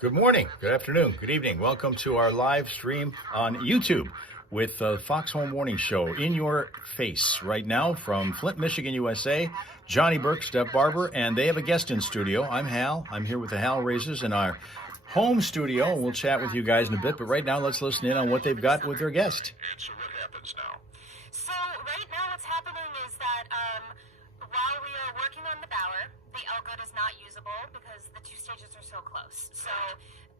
Good morning, good afternoon, good evening. Welcome to our live stream on YouTube with the Foxhole Morning Show in your face right now from Flint, Michigan, USA. Johnny Burke, Steph Barber, and they have a guest in studio. I'm Hal. I'm here with the Hal Raisers in our home studio. We'll chat with you guys in a bit, but right now let's listen in on what they've got with their guest. And so what happens now? So right now what's happening is that while we are working on the bower, the Elgood is not usable because the two stages are so close. So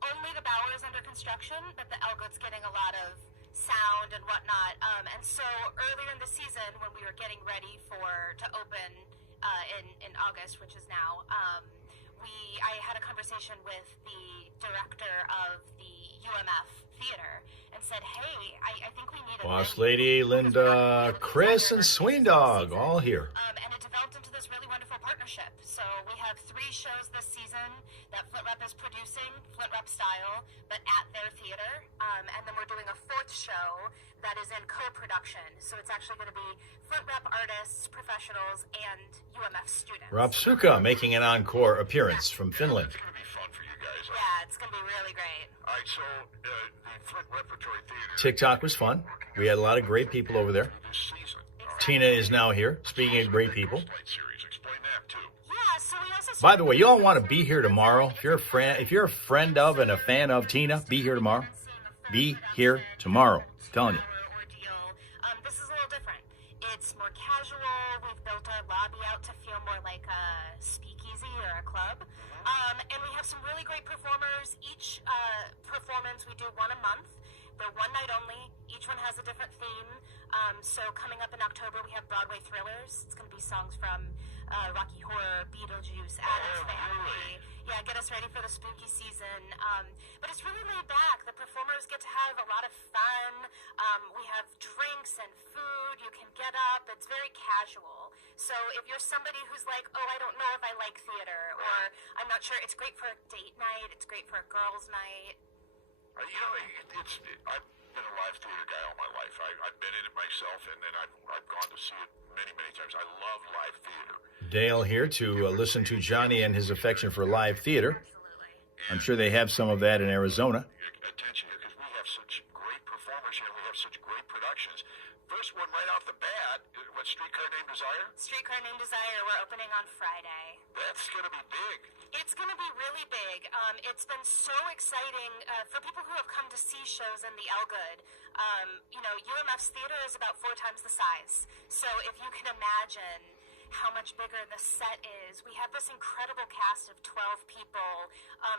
only the bower is under construction, but the Elgood's getting a lot of sound and whatnot. And so earlier in the season, when we were getting ready to open in August, which is now, I had a conversation with the director of the UMF theater and said, hey, I think we need a Boss Lady, Linda, Chris, and Sweendog, all here. And it developed into this really wonderful partnership. So we have 3 shows this season that Flint Rep is producing, Flint Rep style, but at their theater. And then we're doing a 4th show that is in co-production. So it's actually going to be Flint Rep artists, professionals, and UMF students. Rob Suka making an encore appearance from Finland. It's going to be fun for you guys. Yeah, it's going to be really great. All right, so the Flint Repertory Theater. TikTok was fun. We had a lot of great people over there. This season. Tina is now here. Speaking of great people. Light series. Explain that too. Yeah, so we also... By the way, you all want to be here tomorrow. If you're a friend of and a fan of Tina, be here tomorrow. Be here tomorrow. I'm telling you. Ordeal. This is a little different. It's more casual. We've built our lobby out to feel more like a speakeasy or a club. And we have some really great performers. Each performance we do one a month. They're one night only. Each one has a different theme. So coming up in October, we have Broadway thrillers. It's going to be songs from Rocky Horror, Beetlejuice, Addams Family. Yeah, get us ready for the spooky season. But it's really laid back. The performers get to have a lot of fun. We have drinks and food. You can get up. It's very casual. So if you're somebody who's like, oh, I don't know if I like theater, or I'm not sure, it's great for a date night. It's great for a girls' night. I've been a live theater guy all my life. I've been in it myself, and then I've gone to see it many, many times. I love live theater. Dale here to listen to Johnny and his affection for live theater. Absolutely. I'm sure they have some of that in Arizona. Attention here, because we have such great performers here. We have such great productions. First one right off the bat, what, Streetcar Named Desire? Streetcar Named Desire, we're opening on Friday. That's going to be big. It's going to be really big. It's been so exciting for people who have come to see shows in the Elgood. UMF's theater is about 4 times the size. So if you can imagine how much bigger the set is. We have this incredible cast of 12 people.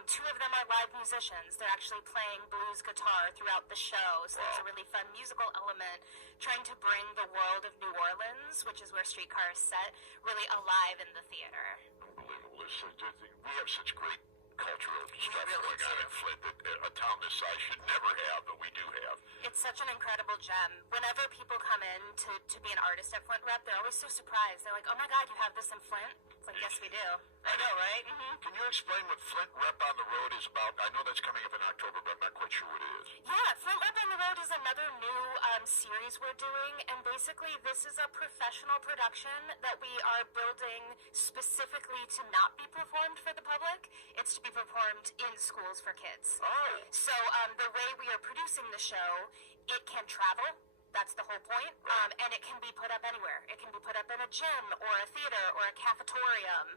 2 of them are live musicians. They're actually playing blues guitar throughout the show. So there's a really fun musical element, trying to bring the world of New Orleans, which is where Streetcar is set, really alive in the theater. Unbelievable. We have such great cultural stuff going on in Flint that a town this size should never have, but we do have. It's such an incredible gem. Whenever people come in to be an artist at Flint Rep, they're always so surprised. They're like, oh my God, you have this in Flint? It's like, yes, we do. I know, right? Mm-hmm. Can you explain what Flint Rep on the Road is about? I know that's coming up in October, but I'm not quite sure what it is. Yeah, Flint Rep on the Road is another new series we're doing, and basically this is a professional production that we are building specifically to not be performed for the public. It's to be performed in schools for kids. Oh. So the way we are producing the show, it can travel. That's the whole point. And it can be put up anywhere. It can be put up in a gym or a theater or a cafetorium.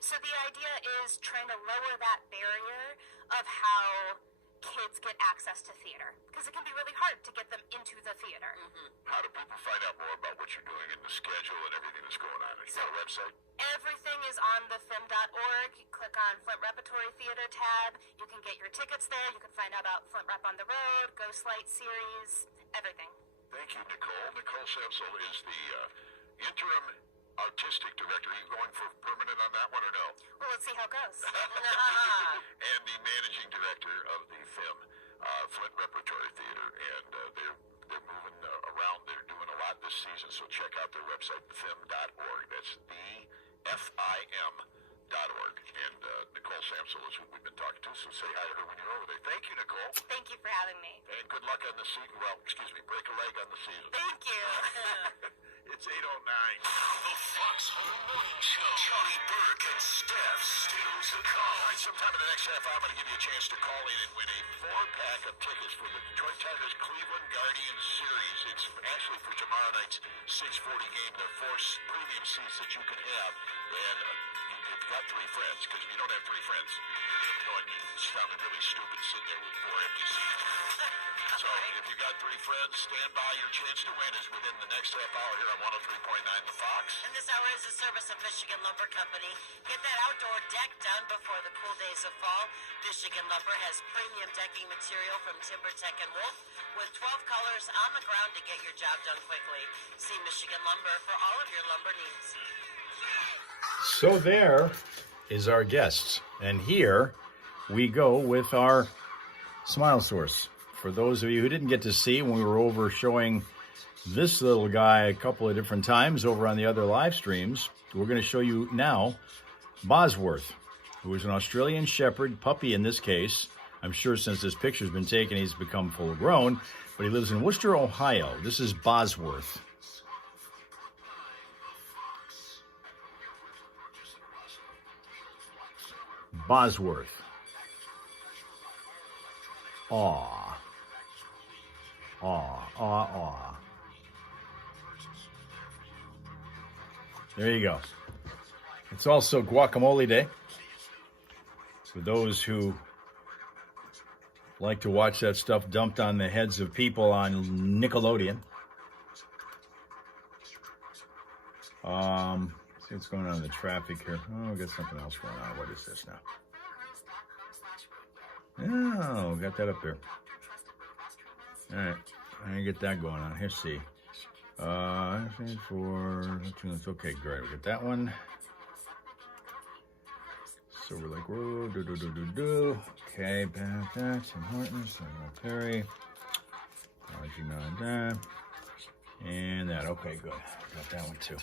So the idea is trying to lower that barrier of how kids get access to theater, because it can be really hard to get them into the theater. Mm-hmm. How do people find out more about what you're doing and the schedule and everything that's going on? You got a website? Everything is on thefilm.org. You click on Flint Repertory Theater tab. You can get your tickets there. You can find out about Flint Rep on the Road, Ghostlight series, everything. Thank you, Nicole. Nicole Samsel is the interim artistic director. Are you going for permanent on that one or no? Well, let's see how it goes. And the managing director of the FIM, Flint Repertory Theater, and they're moving around. They're doing a lot this season, so check out their website, thefim.org. That's thefim.org. And Nicole Samsel is who we've been talking to, so say hi to her when you're over there. Thank you, Nicole. Thank you for having me. And good luck on the season. Well, excuse me, break a leg on the season. Thank you. It's 8:09. The Fox Home Morning Show. Johnny Burke and Steph steals the call. All right, sometime in the next half hour, I'm going to give you a chance to call in and win a 4-pack of tickets for the Detroit Tigers Cleveland Guardians series. It's actually for tomorrow night's 6:40 game. There are 4 premium seats that you can have. And you've got 3 friends, because if you don't have 3 friends, you're going to be going, sounding really stupid sitting there with 4 empty seats. So if you got 3 friends, stand by. Your chance to win is within the next half hour here on 103.9 The Fox. And this hour is a service of Michigan Lumber Company. Get that outdoor deck done before the cool days of fall. Michigan Lumber has premium decking material from TimberTech and Wolf with 12 colors on the ground to get your job done quickly. See Michigan Lumber for all of your lumber needs. So there is our guest. And here we go with our smile source. For those of you who didn't get to see when we were over showing this little guy a couple of different times over on the other live streams, we're going to show you now Bosworth, who is an Australian Shepherd, puppy in this case. I'm sure since this picture's been taken, he's become full grown, but he lives in Worcester, Ohio. This is Bosworth. Bosworth. Aw. Aw, aw, aw. There you go. It's also guacamole day. For those who like to watch that stuff dumped on the heads of people on Nickelodeon. See what's going on in the traffic here. Oh, we got something else going on. What is this now? Oh, got that up there. All right, I can get that going on. Here's C. Okay, great. We got that one. Silver Lake Road. Okay, back that. Tim Hortons. Perry. And that. Okay, good. Got that one too. 100%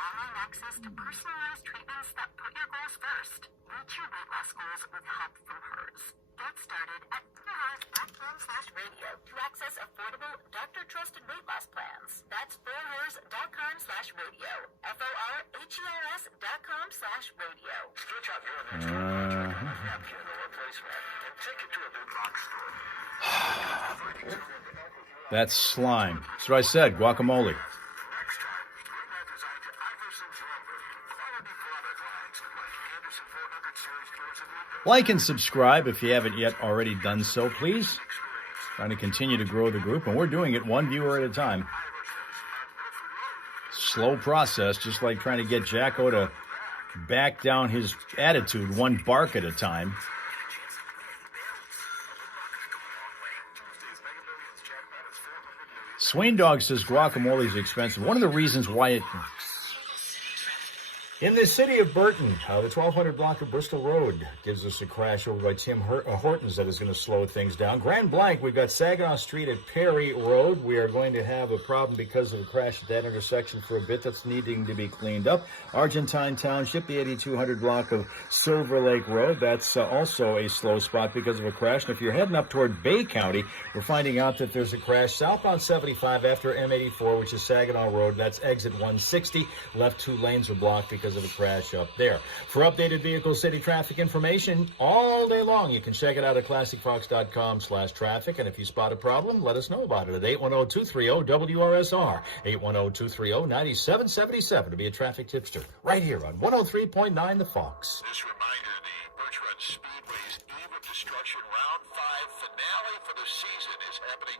online access to personalized treatments that put your goals first. Reach your weight loss goals with help from hers. Get started at forhers.com/radio to access affordable, doctor-trusted weight loss plans. That's forhers.com/radio. forhers.com/radio. Stretch out your next napkin or replacement and take it to a big box store. That's slime. That's what I said, guacamole. Next time, we're designed to Iverson's Lumber. Quality product lines like Anderson 400 series doors and windows. Like and subscribe if you haven't yet already done so, please. Trying to continue to grow the group, and we're doing it one viewer at a time. Slow process, just like trying to get Jacko to back down his attitude one bark at a time. Swain Dog says guacamole is expensive. One of the reasons why it... In the city of Burton, the 1200 block of Bristol Road gives us a crash over by Tim Hortons that is going to slow things down. Grand Blanc, we've got Saginaw Street at Perry Road. We are going to have a problem because of a crash at that intersection for a bit that's needing to be cleaned up. Argentine Township, the 8200 block of Silver Lake Road. That's also a slow spot because of a crash. And if you're heading up toward Bay County, we're finding out that there's a crash southbound 75 after M84, which is Saginaw Road. That's exit 160. Left 2 lanes are blocked because of a crash up there. For updated vehicle city traffic information all day long, you can check it out at classicfox.com/traffic. And if you spot a problem, let us know about it at 810-230-WRSR, 810-230-9777 to be a traffic tipster right here on 103.9 The Fox. This reminder, the Birch Run Speedway's Eve of Destruction Round 5 finale for the season is happening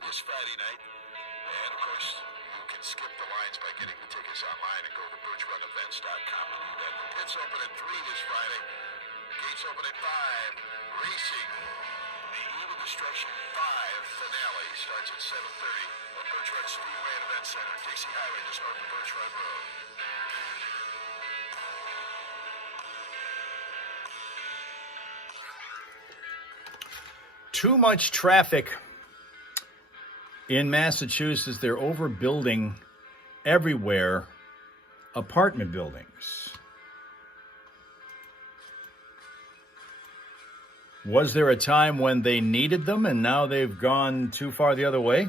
this Friday night. And, of course, you can skip the lines by getting the tickets online and go to birchrunevents.com to do that. The pits open at 3 this Friday. Gates open at 5. Racing. The Eve of Destruction 5 finale starts at 7:30 at Birch Run Speedway and Event Center, Dixie Highway, just north of Birch Run Road. Too much traffic in Massachusetts. They're overbuilding everywhere apartment buildings. Was there a time when they needed them and now they've gone too far the other way?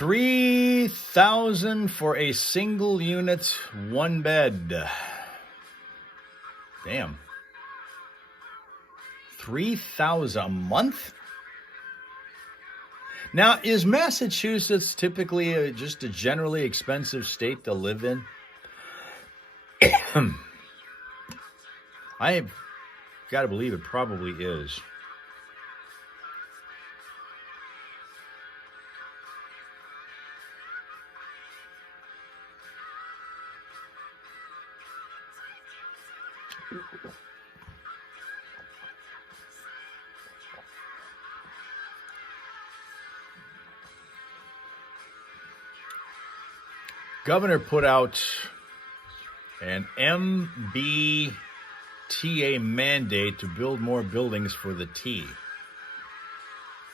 $3,000 for a single unit, one bed. Damn. $3,000 a month? Now, is Massachusetts typically just a generally expensive state to live in? I've got to believe it probably is. Governor put out an MBTA mandate to build more buildings for the T.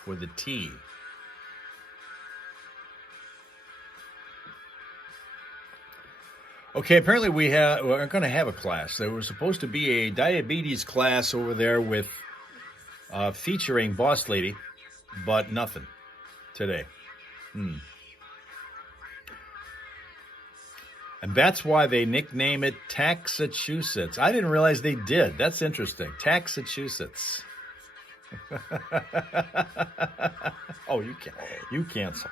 For the T. Okay, apparently we're going to have a class. There was supposed to be a diabetes class over there with featuring Boss Lady, but nothing today. And that's why they nickname it Taxachusetts. I didn't realize they did. That's interesting. Taxachusetts. Oh, you cancel.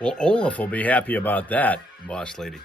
Well, Olaf will be happy about that, Boss Lady.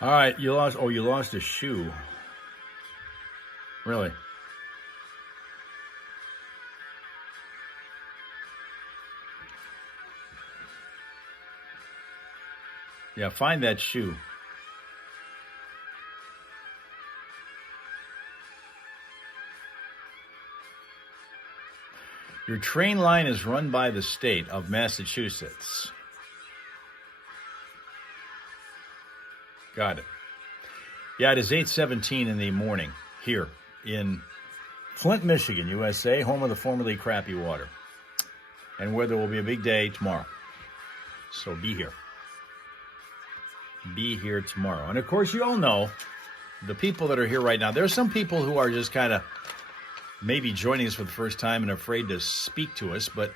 All right, you lost a shoe. Really? Yeah, find that shoe. Your train line is run by the state of Massachusetts. Got it. Yeah, it is 8:17 in the morning here in Flint, Michigan, USA, home of the formerly crappy water, and where there will be a big day tomorrow. So be here. Be here tomorrow. And of course, you all know the people that are here right now. There are some people who are just kind of maybe joining us for the first time and afraid to speak to us, but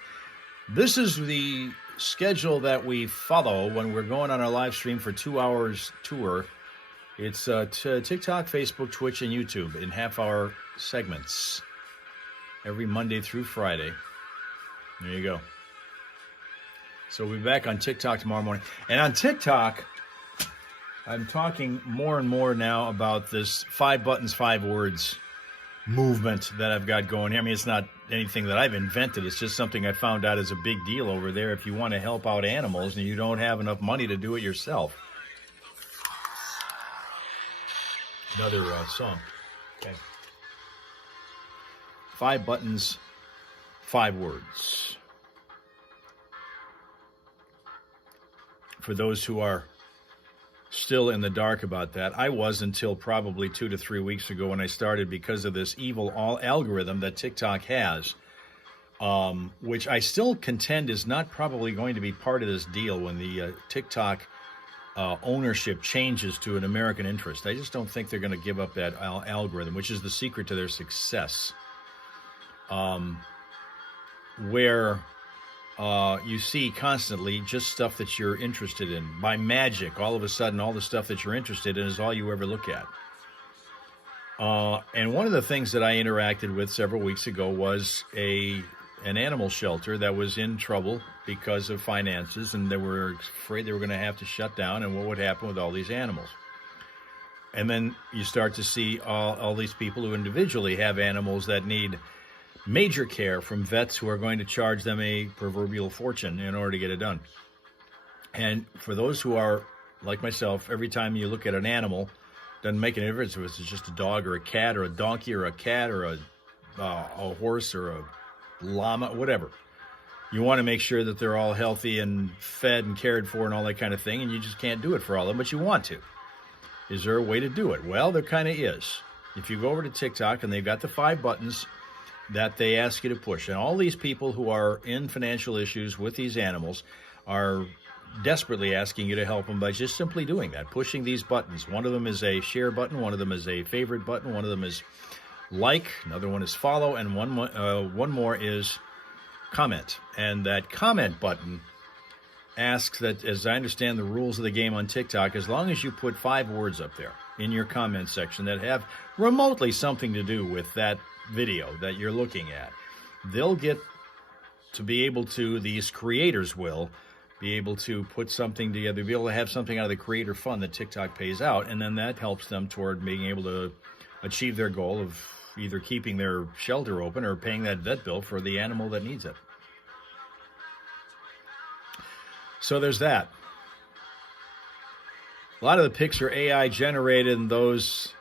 this is the schedule that we follow when we're going on our live stream for 2 hours tour. It's TikTok, Facebook, Twitch, and YouTube in half-hour segments every Monday through Friday. There you go. So we'll be back on TikTok tomorrow morning. And on TikTok, I'm talking more and more now about this 5 buttons, 5 words movement that I've got going here. I mean, it's not anything that I've invented. It's just something I found out is a big deal over there if you want to help out animals and you don't have enough money to do it yourself. Another song. Okay. 5 buttons, 5 words. For those who are still in the dark about that, I was until probably 2 to 3 weeks ago when I started, because of this evil algorithm that TikTok has, which I still contend is not probably going to be part of this deal when the TikTok ownership changes to an American interest. I just don't think they're going to give up that algorithm, which is the secret to their success, where you see constantly just stuff that you're interested in. By magic, all of a sudden, all the stuff that you're interested in is all you ever look at. And one of the things that I interacted with several weeks ago was an animal shelter that was in trouble because of finances, and they were afraid they were going to have to shut down, and what would happen with all these animals. And then you start to see all these people who individually have animals that need major care from vets who are going to charge them a proverbial fortune in order to get it done. And for those who are like myself, every time you look at an animal, doesn't make any difference if it's just a dog or a cat or a donkey or a cat or a horse or a llama, whatever. You want to make sure that they're all healthy and fed and cared for and all that kind of thing, and you just can't do it for all of them, but you want to. Is there a way to do it? Well, there kind of is. If you go over to TikTok, and they've got the 5 buttons that they ask you to push, and all these people who are in financial issues with these animals are desperately asking you to help them by just simply doing that, pushing these buttons. One of them is a share button, one of them is a favorite button, one of them is like, another one is follow, and one more is comment. And that comment button asks that, as I understand the rules of the game on TikTok, as long as you put 5 words up there in your comment section that have remotely something to do with that video that you're looking at, they'll get to be able to, these creators will be able to put something together, be able to have something out of the creator fund that TikTok pays out, and then that helps them toward being able to achieve their goal of either keeping their shelter open or paying that vet bill for the animal that needs it. So there's that. A lot of the pics are AI generated and those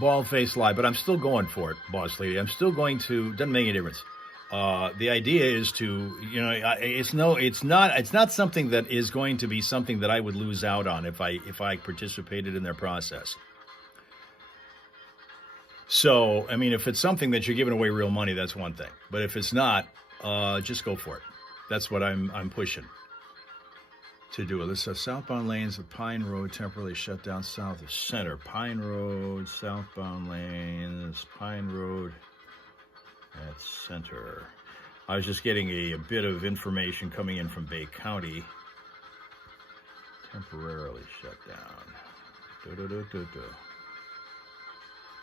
bald-faced lie, but I'm still going for it, boss lady. I'm still going to, doesn't make any difference. The idea is to, it's not something that is going to be something that I would lose out on if I participated in their process. So, I mean, if it's something that you're giving away real money, that's one thing. But if it's not, just go for it. That's what I'm pushing to do. This says southbound lanes of Pine Road temporarily shut down south of Center. Pine Road, southbound lanes, Pine Road at Center. I was just getting a bit of information coming in from Bay County. Temporarily shut down.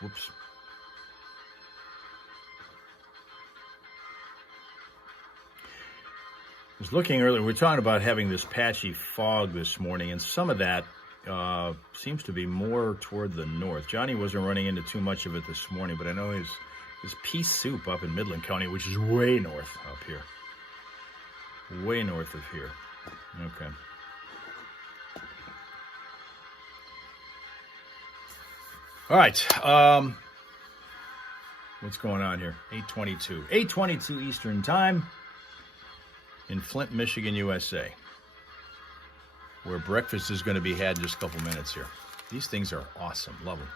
Whoops. I was looking earlier, we were talking about having this patchy fog this morning, and some of that seems to be more toward the north. Johnny wasn't running into too much of it this morning, but I know his pea soup up in Midland County, which is way north up here. Way north of here. Okay. All right. What's going on here? 8:22. 8:22 Eastern Time in Flint, Michigan, USA, where breakfast is going to be had in just a couple minutes here. These things are awesome. Love them.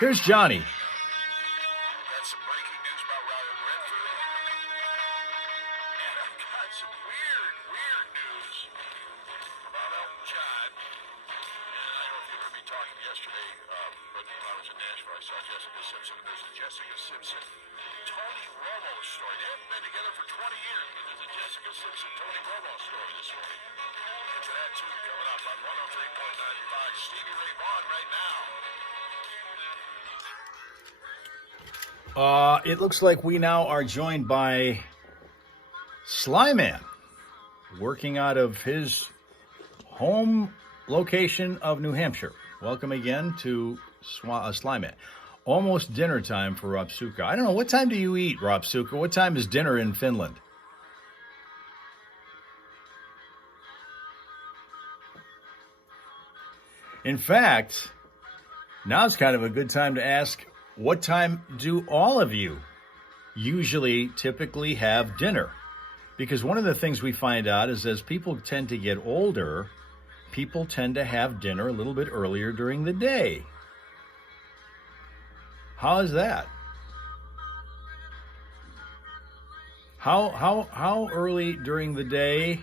Here's Johnny. Got some breaking news about Robert Redford. And I've got some weird news about Elton John. And I don't know if you heard me talking yesterday, but when I was in Nashville, I saw Jessica Simpson. And there's a Jessica Simpson, Tony Romo story. They haven't been together for 20 years, but there's a Jessica Simpson, Tony Romo story this morning. Get to that too coming up on 103.95. Stevie Ray Vaughan right now. It looks like we now are joined by Slyman, working out of his home location of New Hampshire. Welcome again to Slyman. Almost dinner time for Rapsuka. I don't know, what time do you eat, Rapsuka? What time is dinner in Finland? In fact, now's kind of a good time to ask, what time do all of you typically have dinner? Because one of the things we find out is as people tend to get older, people tend to have dinner a little bit earlier during the day. How is that? How early during the day,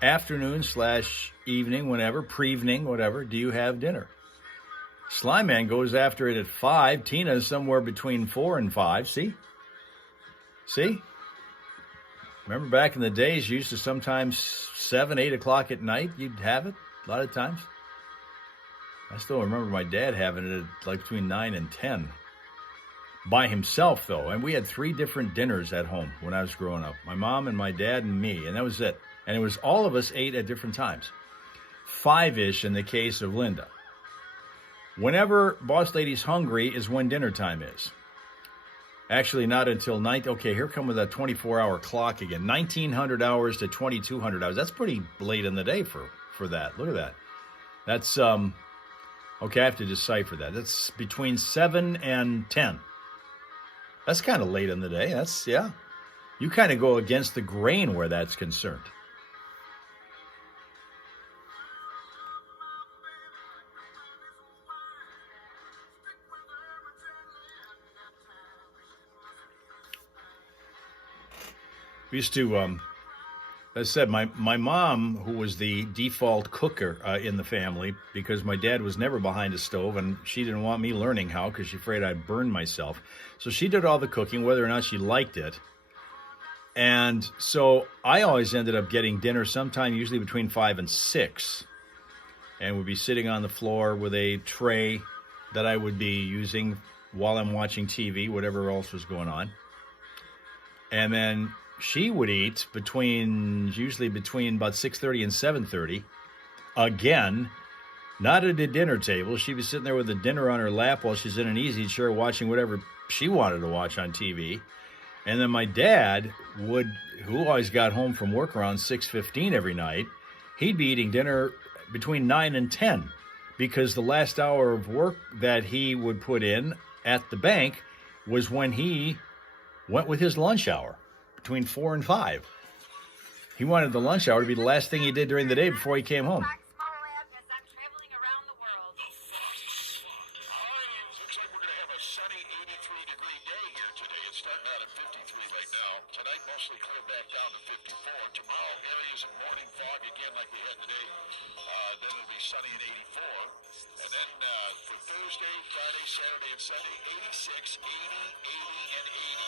afternoon / evening, whenever, pre-evening, whatever, do you have dinner? Slyman goes after it at 5. Tina's somewhere between 4 and 5. See? Remember back in the days, you used to sometimes 7, 8 o'clock at night, you'd have it a lot of times. I still remember my dad having it at like between 9 and 10. By himself, though. And we had 3 different dinners at home when I was growing up. My mom and my dad and me, and that was it. And it was all of us ate at different times. 5-ish in the case of Linda. Whenever Boss Lady's hungry is when dinner time is. Actually, not until night. Okay, here comes that 24-hour clock again. 1,900 hours to 2,200 hours. That's pretty late in the day for that. Look at that. That's, okay, I have to decipher that. That's between 7 and 10. That's kind of late in the day. That's, yeah. You kind of go against the grain where that's concerned. We used to, as I said, my mom, who was the default cooker in the family, because my dad was never behind a stove, and she didn't want me learning how because she's afraid I'd burn myself. So she did all the cooking, whether or not she liked it. And so I always ended up getting dinner sometime, usually between 5 and 6. And would be sitting on the floor with a tray that I would be using while I'm watching TV, whatever else was going on. And then she would eat usually between about 6:30 and 7:30. Again, not at a dinner table. She'd be sitting there with the dinner on her lap while she's in an easy chair watching whatever she wanted to watch on TV. And then my dad who always got home from work around 6:15 every night, he'd be eating dinner between 9 and 10 because the last hour of work that he would put in at the bank was when he went with his lunch hour. Between 4 and 5. He wanted the lunch hour to be the last thing he did during the day before he came home. Looks like we're going to have a sunny 83-degree day here today. It's starting out at 53 right now. Tonight, mostly clear back down to 54. Tomorrow, areas of morning fog again like we had today. Then it'll be sunny at 84. And then for Thursday, Friday, Saturday, and Sunday, 86, 80, 80, and 80.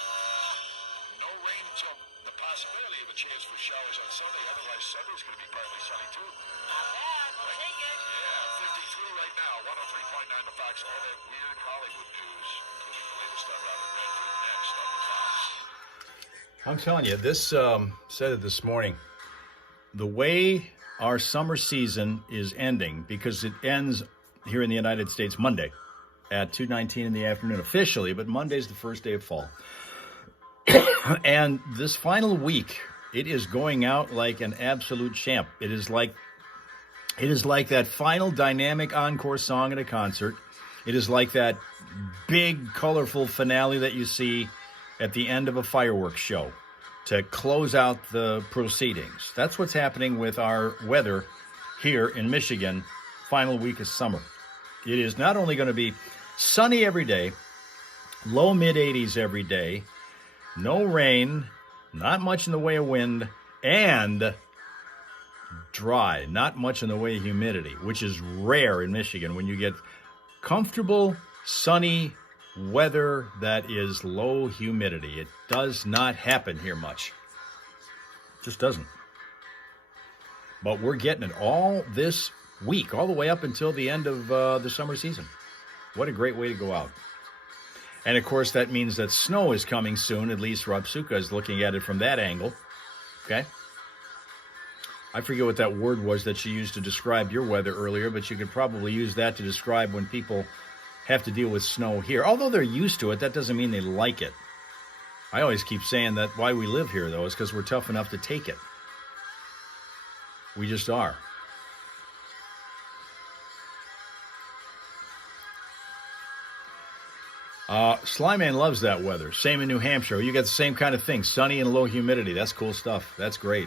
No rain until the possibility of a chance for showers on Sunday. Otherwise, Sunday's going to be partly sunny, too. Not bad. We'll take it. Yeah, 53 right now. 103.9 The Fox. All that weird Hollywood news. Including the latest on Robert Redford next on The Fox. I'm telling you, this said it this morning. The way our summer season is ending, because it ends here in the United States Monday at 2:19 in the afternoon officially, but Monday's the first day of fall. And this final week, it is going out like an absolute champ. It is like that final dynamic encore song at a concert. It is like that big, colorful finale that you see at the end of a fireworks show to close out the proceedings. That's what's happening with our weather here in Michigan, final week of summer. It is not only going to be sunny every day, low mid-80s every day, no rain, not much in the way of wind, and dry, not much in the way of humidity, which is rare in Michigan when you get comfortable, sunny weather that is low humidity. It does not happen here much. It just doesn't. But we're getting it all this week, all the way up until the end of the summer season. What a great way to go out. And, of course, that means that snow is coming soon. At least Robsuka is looking at it from that angle. Okay? I forget what that word was that you used to describe your weather earlier, but you could probably use that to describe when people have to deal with snow here. Although they're used to it, that doesn't mean they like it. I always keep saying that why we live here, though, is because we're tough enough to take it. We just are. Slyman loves that weather. Same in New Hampshire. You got the same kind of thing. Sunny and low humidity. That's cool stuff. That's great.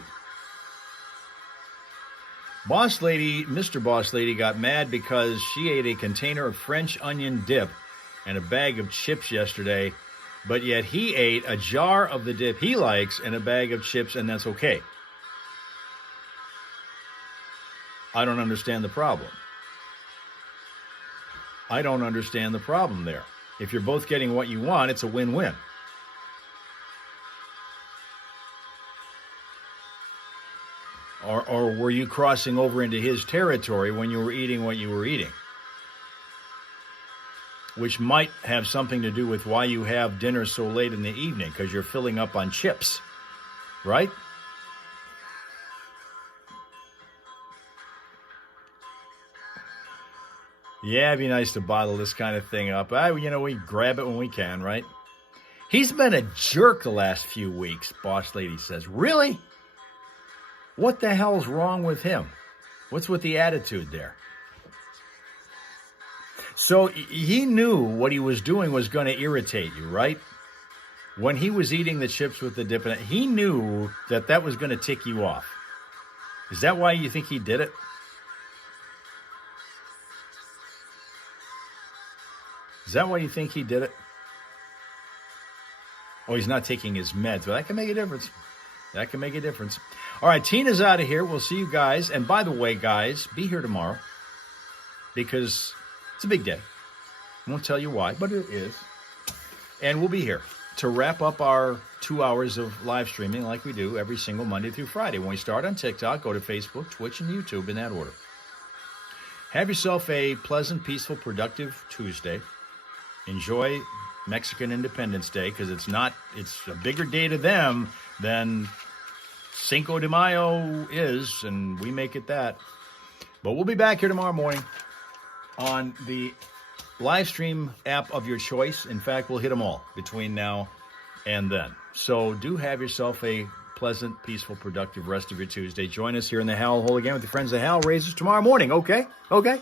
Mr. Boss Lady got mad because she ate a container of French onion dip and a bag of chips yesterday, but yet he ate a jar of the dip he likes and a bag of chips, and that's okay. I don't understand the problem. I don't understand the problem there. If you're both getting what you want, it's a win-win. Or were you crossing over into his territory when you were eating what you were eating? Which might have something to do with why you have dinner so late in the evening, because you're filling up on chips, right? Yeah, it'd be nice to bottle this kind of thing up. We grab it when we can, right? He's been a jerk the last few weeks, Boss Lady says. Really? What the hell's wrong with him? What's with the attitude there? So he knew what he was doing was going to irritate you, right? When he was eating the chips with the dip in it, he knew that was going to tick you off. Is that why you think he did it? Is that why you think he did it? Oh, he's not taking his meds, but that can make a difference. That can make a difference. All right, Tina's out of here. We'll see you guys. And by the way, guys, be here tomorrow because it's a big day. I won't tell you why, but it is. And we'll be here to wrap up our 2 hours of live streaming like we do every single Monday through Friday. When we start on TikTok, go to Facebook, Twitch, and YouTube in that order. Have yourself a pleasant, peaceful, productive Tuesday. Enjoy Mexican Independence Day because it's a bigger day to them than Cinco de Mayo is, and we make it that. But we'll be back here tomorrow morning on the live stream app of your choice. In fact, we'll hit them all between now and then. So do have yourself a pleasant, peaceful, productive rest of your Tuesday. Join us here in the Hal Hole again with your friends, the Hal Raisers, tomorrow morning, okay? Okay?